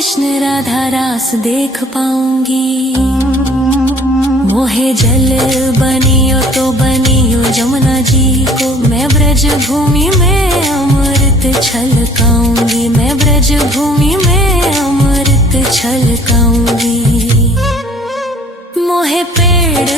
कृष्ण राधा रास देख पाऊंगी। मोहे जल बनियो तो बनियो जमुना जी को, मैं ब्रज भूमि में अमृत छलकाऊंगी, मैं ब्रज भूमि में अमृत छलकाऊंगी। मोहे पेड़